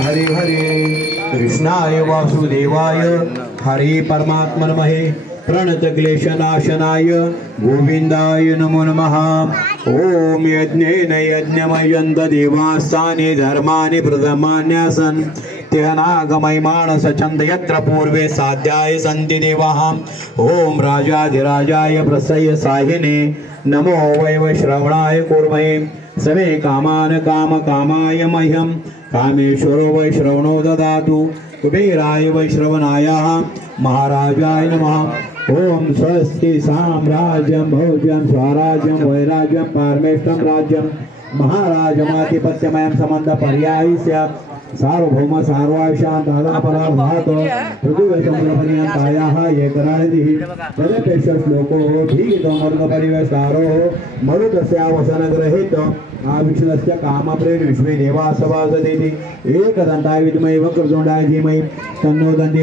हरे हरे कृष्णाय वासुदेवाय हरे परमात्मा नमः प्रणत क्लेशनाशनाय गोविंदाय नमो नमः। ओम यज्ञेन यज्ञमयन्त देवास्तानि धर्माणि प्रथमान्यासन् तेनागमय मानस चंद यत्र पूर्वे साध्याय सन्ति देवाः। ओम राजाधिराजाय प्रसय साहिने नमो वै श्रवणाय कुर्महे समे कामान काम कामाय मह्यं कामेश्वरो वै श्रवणो ददातु कुबेराय वै श्रवणाय महाराजाय नमः। ओम स्वस्ति साम्राज्यं भोज्यं स्वराज्यं वैराज्यं पारमेष्टं राज्यं महाराजमाधिपत्यमयं संबंध पर्यायी स्यात् सार्वभौम सार्वाशांतादपराभात पृथ्वीसमुद्रपर्यन्तायाः एकरादिः तदपेक्ष श्लोको भीतो मरुतपरिवेष्टारो मरुतस्यावसनग्रहित आविष्णस्य कामप्रेण विश्वे देवाः सभासदेति एकदन्ताय विद्महे वक्रतुण्डाय धीमहि तन्नो दन्ति